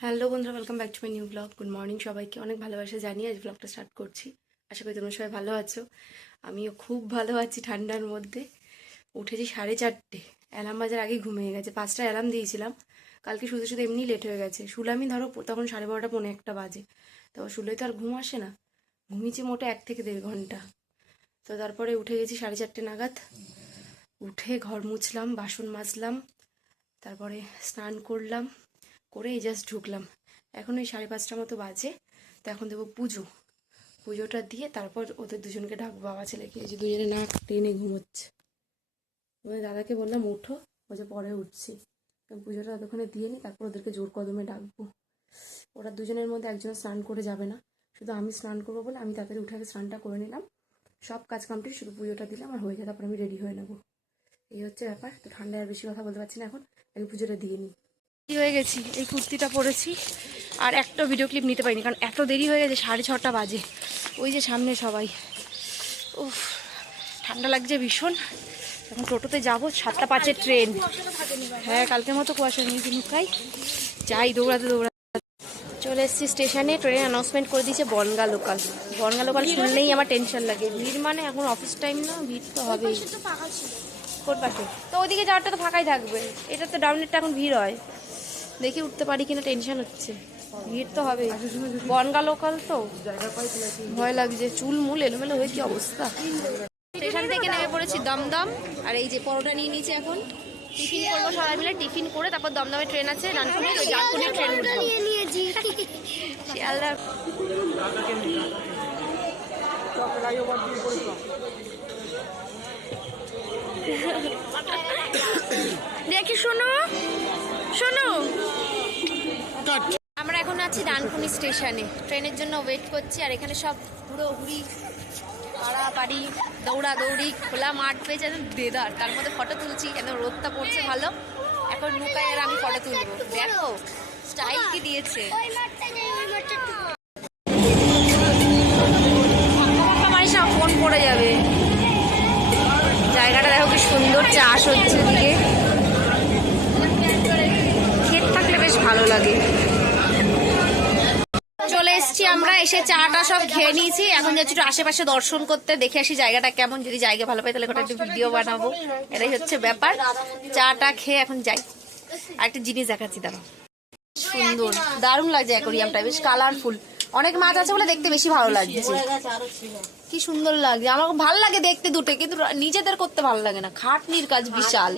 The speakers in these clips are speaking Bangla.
হ্যালো বন্ধুরা welcome back to my new blog good morning সবাইকে, অনেক ভালোবাসা জানিয়ে আজ ব্লগটা স্টার্ট করছি। আশা করি তোমরা সবাই ভালো আছো। আমিও খুব ভালো আছি ঠান্ডার মধ্যে। উঠেছি সাড়ে চারটে। অ্যালার্ম বাজার আগে ঘুমিয়ে গেছে। পাঁচটা অ্যালার্ম দিয়েছিলাম। কালকে শুধু শুধু এমনি লেট হয়ে গেছে। শুলামই ধরো, তখন সাড়ে বারোটা, পৌনে একটা বাজে। তো শুলে তো আর ঘুম আসে না। ঘুমিয়েছি মোটে এক থেকে দেড় ঘণ্টা। তো তারপরে উঠে গেছি সাড়ে চারটে নাগাদ। উঠে ঘর মুছলাম, বাসন মাজলাম। তারপরে স্নান করলাম। করে এই জাস্ট ঢুকলাম। এখন ওই সাড়ে পাঁচটা মতো বাজে, তো এখন দেবো পুজো। পুজোটা দিয়ে তারপর ওদের দুজনকে ডাকবো, বাবা ছেলেকে যে দুজনে নাক টেনে ঘুমোচ্ছে। ওদের দাদাকে বললাম উঠো ও যে পরে উঠছি। পুজোটা ততক্ষণে দিয়ে নিই তারপর ওদেরকে জোর কদমে ডাকবো। ওরা দুজনের মধ্যে একজন স্নান করে যাবে না। শুধু আমি স্নান করব বলে আমি তাড়াতাড়ি উঠে আগে স্নানটা করে নিলাম। সব কাজ কমপ্লিট শুধু পুজোটা দিলাম আর হয়ে যায়, তারপর আমি রেডি হয়ে নেব। এই হচ্ছে ব্যাপার। তো ঠান্ডায় আর বেশি কথা বলতে পারছি না এখন আগে পুজোটা দিয়ে নিই হয়ে গেছি এই কুর্তিটা পরেছি। আর একটা ভিডিও ক্লিপ নিতে পারিনি কারণ এত দেরি হয়ে গেছে সাড়ে ছটা বাজে। ওই যে সামনে সবাই। উফ ঠান্ডা লাগছে ভীষণ। এখন টোটোতে যাব সাতটা পাঁচের ট্রেন হ্যাঁ কালকের মতো কুয়াশা নিয়ে নুকাই যাই দৌড়াতে দৌড়াতে। চলে এসেছি স্টেশনে ট্রেন অ্যানাউন্সমেন্ট করে দিয়েছে বনগা লোকাল বনগা লোকাল শুনলেই আমার টেনশন লাগে। ভিড় মানে এখন অফিস টাইম না ভিড় তো হবেই। কোন পাশে? তো ওইদিকে যাওয়ারটা তো ফাঁকাই থাকবে। এটা তো ডাউনেরটা এখন ভিড় হয়। দেখি উঠতে পারি কিনা টেনশন হচ্ছে। ভিড় তো হবে বনগা লোকাল তো। ভয় লাগছে, চুল মুল এলোমেলো হয়ে কি অবস্থা? স্টেশন থেকে নেমে পড়েছি দমদম। আর এই যে পরোটা নিয়ে নিয়েছি এখন। টিফিন করব সবাই মিলে, টিফিন করে তারপর দমদমে ট্রেন আছে ডানকুনি ওই ট্রেন শিয়ালদা। দেখি, শোনো শোনো। আছি ডানকুনি স্টেশনে। ট্রেনের জন্য ওয়েট করছি আর এখানে সব পুরো হুড়ি পাড়াপাড়ি দৌড়া দৌড়ি খোলা মাঠ পেয়েছে একদম দেদার তার মধ্যে ফটো তুলছি, কেন রোদটা পড়ছে ভালো? এখন নুকাই আর আমি ফটো তুলবো। দেখো স্টাইল কি দিয়েছে। না ফোন পড়ে যাবে। জায়গাটা দেখো সুন্দর, চাষ হচ্ছে দিকে ক্ষেত থাকলে বেশ ভালো লাগে। এসেছি আমরা এসে চাটা সব খেয়ে নিয়েছি। এখন যাচ্ছি একটু আশেপাশে দর্শন করতে, দেখে আসি জায়গাটা কেমন। যদি জায়গা ভালো পাই, তাহলে একটু ভিডিও বানাবো। এটাই হচ্ছে ব্যাপার। চাটা খেয়ে এখন যাই। আর একটা জিনিস দেখাচ্ছি দাঁড়া সুন্দর, দারুণ লাগছে অ্যাকোরিয়ামটা, বেশ কালারফুল অনেক মাছ আছে বলে দেখতে বেশি ভালো লাগছে। কি সুন্দর লাগছে। আমার ভালো লাগে দেখতে দুটো, কিন্তু নিজেদের করতে ভালো লাগে না। খাটনির কাজ বিশাল।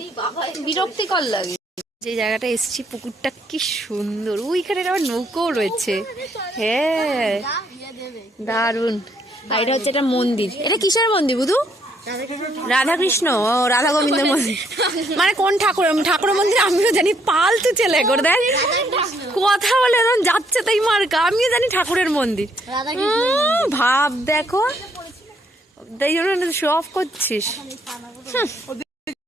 বিরক্তিকর লাগে। যে জায়গাটা এসছি, পুকুরটা কি সুন্দর। ওইখানে আবার নৌকো রয়েছে। হ্যাঁ। দারুণ আর এটা হচ্ছে একটা মন্দির। এটা কিসের মন্দির, বুধু? রাধাকৃষ্ণ। ও, রাধা গোবিন্দ মন্দির। মানে কোন ঠাকুর? ঠাকুর মন্দির আমিও জানি, পালতু ছেলে করে দেখ। কথা বলে একদম যাচ্ছে তাই মার্কা। আমিও জানি ঠাকুরের মন্দির। ভাব দেখো। তাই জন্য অফ করছিস।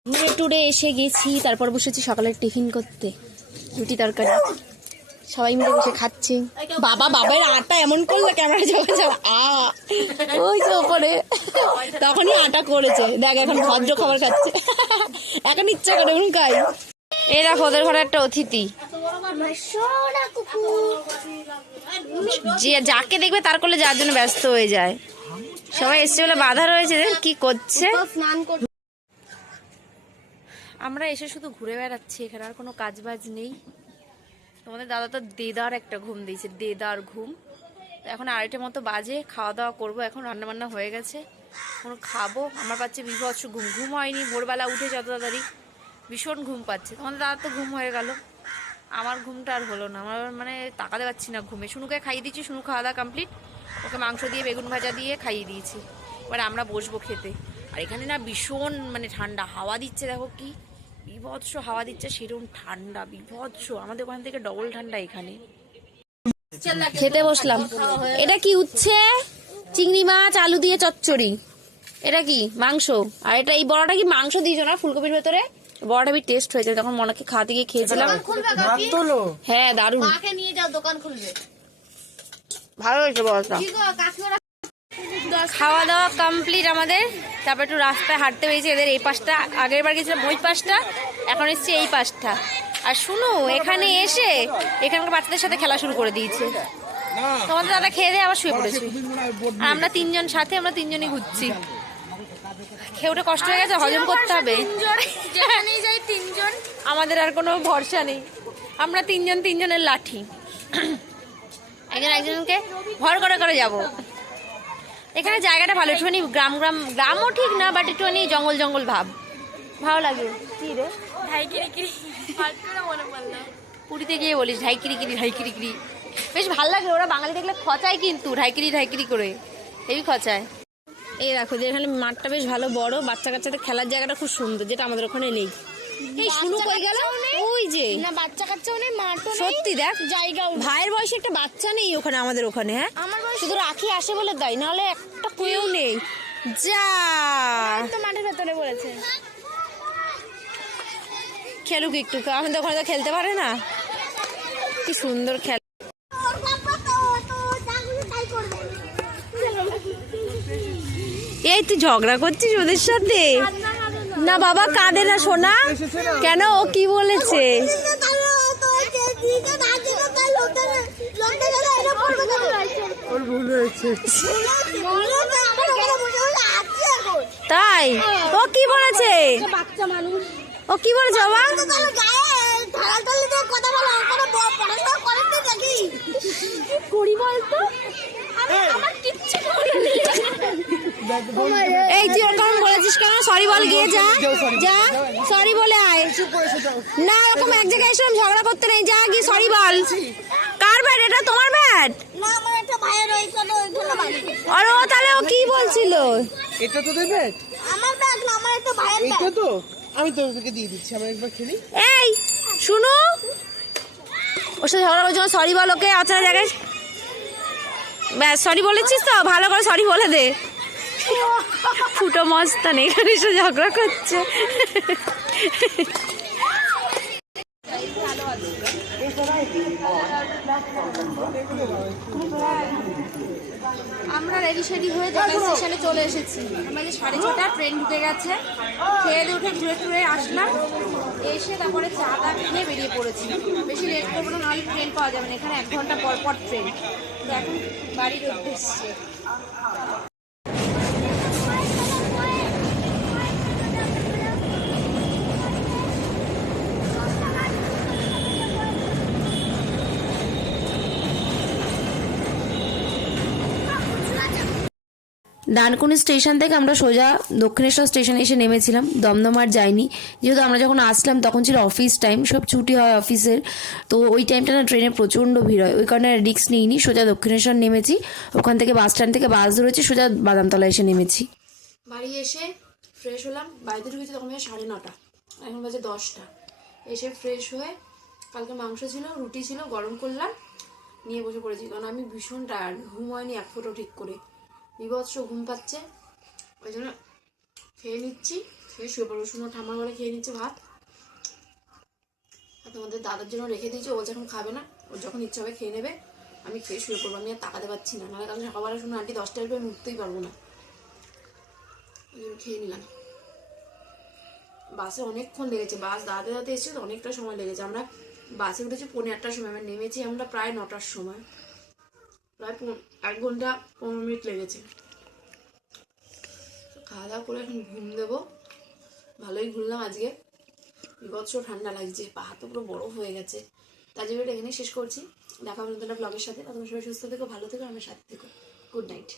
ঘুরে টুরে এসে গেছি, তারপর বসেছি সকালের টিফিন করতে। রুটি তরকারি। সবাই মিলে বসে খাচ্ছি। বাবা বাবার আটা এমন করল, ক্যামেরা যাবে যাবে আ। ওই যে ওপরে। তখনই আটা করেছে দেখ, এখন ভদ্র খাবার খাচ্ছে। এখন ইচ্ছা করে উন খাই। দেখো, ওদের ঘরে একটা অতিথি। যে যাকে দেখবে তার করলে যার জন্য ব্যস্ত হয়ে যায়। সবাই এসছে বলে বাধা রয়েছে কি করছে। আমরা এসে শুধু ঘুরে বেড়াচ্ছি, এখানে আর কোনো কাজ বাজ নেই। তোমাদের দাদা তো দেদার একটা ঘুম দিয়েছে, দেদার ঘুম। এখন আড়াইটার মতো বাজে খাওয়া দাওয়া করব, এখন রান্না বান্না হয়ে গেছে। এখন খাব, আমার পাচ্ছে বিভৎস ঘুম। ঘুম হয়নি, ভোরবেলা উঠে যত তাড়াতাড়ি ভীষণ ঘুম পাচ্ছে। তোমাদের দাদা তো ঘুম হয়ে গেল। আমার ঘুমটা আর হলো না, আমার মানে তাকাতে পারছি না ঘুমে। শুনুকে খাইয়ে দিচ্ছি শুনু খাওয়া দাওয়া কমপ্লিট ওকে মাংস দিয়ে, বেগুন ভাজা দিয়ে খাইয়ে দিয়েছি। এবার আমরা বসবো খেতে। আর এখানে না ভীষণ মানে ঠান্ডা, হাওয়া দিচ্ছে, দেখো কি বিভৎস হাওয়া দিচ্ছে সেরকম ঠান্ডা বিভৎস। আমাদের ওখান থেকে ডবল ঠান্ডা এখানে। খেতে বসলাম। এটা কি উচ্ছে? চিংড়ি মাছ আলু দিয়ে চচ্চড়ি। এটা কি? মাংস। আর এটা এই বড়াটা কি মাংস দিয়েছ না ফুলকপির ভেতরে? বড়াটা বি টেস্ট হয়েছে। তখন মনাকে খাওয়াতে গিয়ে খেয়েছিলাম। হ্যাঁ দারুণ। মাকে নিয়ে যাও দোকান খুলবে। ভালো হয়েছে বড়াটা। খাওয়া দাওয়া কমপ্লিট আমাদের। তারপর একটু রাস্তায় হাঁটতে পেয়েছি এদের এই পাশটা। আগের বার গেছিলাম ওই পাশটা, এখন এসছি এই পাশটা। আর শুনো, এখানে এসে এখানকার বাচ্চাদের সাথে খেলা শুরু করে দিয়েছে। তোমাদের দাদা খেয়ে দিয়ে আবার শুয়ে পড়েছে। আর আমরা তিনজন সাথে, আমরা তিনজনই ঘুরছি। খেয়ে কষ্ট হয়ে গেছে, হজম করতে হবে। তিনজন আমাদের আর কোনো ভরসা নেই। আমরা তিনজন তিনজনের লাঠি। একজন একজনকে ভর করে করে যাব। এখানে জায়গাটা ভালো একটুখানি গ্রাম গ্রাম গ্রামও ঠিক না বাট একটুখানি জঙ্গল জঙ্গল ভাব। ভালো লাগে। কি রে? পুরীতে গিয়ে বলিস ঢাইকিরি কিরি ঢাইকিরি কিরি বেশ ভালো লাগে ওরা বাঙালি দেখলে খচায় কিন্তু ঢাইকিরি ঢাইকিরি করে এই খচায়। এই দেখো যে এখানে মাঠটা বেশ ভালো বড় বাচ্চা কাচ্চাদের খেলার জায়গাটা খুব সুন্দর যেটা আমাদের ওখানে নেই। এই শুরু কই গেল? ওই যে। না বাচ্চা কাচ্চাও নেই মাঠও সত্যি দেখ জায়গাও ভাইয়ের বয়সে একটা বাচ্চা নেই ওখানে আমাদের ওখানে হ্যাঁ? আমার শুধু রাখি আসে বলে নাহলে একটা কেউ নেই। যা। তো মাঠের ভেতরে বলেছে। খেলুক একটু আমাদের ওখানে তো খেলতে পারে না। কি সুন্দর খেলা এই তুই ঝগড়া করছিস ওদের সাথে? না বাবা কাঁদে না শোনা কেন? ও কি বলেছে? তাই? ও কি বলেছে? ও কি বলেছে বাবা? এই তুই সরি বল গিয়ে যা। যা সরি বলে আয়। না ওরকম এক জায়গায় এসে ঝগড়া করতে নেই। যা গিয়ে সরি বল। কার ব্যাট এটা তোমার ব্যাট আর ও তাহলে ও কি বলছিল? এটা তো দেবে আমার ব্যাগ না আমার একটা ভাইয়ের এইটা তো? আমি তোকে দিয়ে দিচ্ছি আমরা একবার খেলি। এই শুনো। ওর সাথে ঝগড়া করছ সরি বল ওকে অচেনা জায়গায়। ব্যাস সরি বলেছিস তো? ভালো করে সরি বলে দে। ফুটো মস্তান এখানে এসে ঝগড়া করছে। আমরা রেডি সেডি হয়ে ঢাকা স্টেশনে চলে এসেছি। আমরা যে সাড়ে ছটা ট্রেন ঢুকে গেছে, খেয়ে দিয়ে উঠে ঘুরে টুরে আসলাম, এসে তারপরে চা টা খেয়ে বেরিয়ে পড়েছি। বেশি লেট করব না, নাহলে ট্রেন পাওয়া যাবে না, এখানে এক ঘণ্টা পর পর ট্রেন তো এখন বাড়ির উদ্দেশ্যে। ডানকুনি স্টেশন থেকে আমরা সোজা দক্ষিণেশ্বর স্টেশনে এসে নেমেছিলাম। দমদম আর যাইনি। যেহেতু আমরা যখন আসলাম, তখন ছিল অফিস টাইম সব ছুটি হয় অফিসের তো ওই টাইমটা না ট্রেনে প্রচণ্ড ভিড় হয়। ওই কারণে রিক্স নিইনি। সোজা দক্ষিণেশ্বর নেমেছি। ওখান থেকে বাস স্ট্যান্ড থেকে বাস ধরেছি, সোজা বাদামতলা এসে নেমেছি। বাড়ি এসে ফ্রেশ হলাম। বাড়িতে ঢুকেছি তখন সাড়ে নটা। এখন বাজে দশটা। এসে ফ্রেশ হয়ে কালকে মাংস ছিল, রুটি ছিল, গরম করলাম। নিয়ে বসে পড়েছি। কারণ আমি ভীষণ টায়ার্ড ঘুম হয়নি এক ফোঁটো ঠিক করে। বিভৎস ঘুম পাচ্ছে ওই জন্য খেয়ে নিচ্ছি খেয়ে শুয়ে পড়ব শুনো ঠাম্মার ঘরে খেয়ে নিচ্ছি ভাত তোমাদের দাদার জন্য রেখে দিয়েছি ও যখন খাবে না ও যখন ইচ্ছা হবে খেয়ে নেবে আমি খেয়ে শুয়ে পড়ব আমি আর তাকাতে পারছি না নাহলে কাল সকালবেলা শুনো আন্টি দশটার পরে উঠতেই পারব না ওই জন্য খেয়ে নিলাম বাসে অনেকক্ষণ লেগেছে বাস দাঁড়াতে দাঁড়াতে এসেছে অনেকটা সময় লেগেছে আমরা বাসে উঠেছি পৌনে আটটার সময় আমরা নেমেছি আমরা প্রায় নটার সময় প্রায় এক ঘণ্টা পনেরো মিনিট লেগেছে। খাওয়া দাওয়া করে এখন ঘুম দেবো। ভালোই ঘুরলাম আজকে। বছর ঠান্ডা লাগছে, পাহাড় তো পুরো বরফ হয়ে গেছে। তার জন্য এখানেই শেষ করছি। দেখা হবে নতুন ব্লগের সাথে। তখন সবাই সুস্থ থেকো, ভালো থেকো, আমার সাথে থেকো। Good night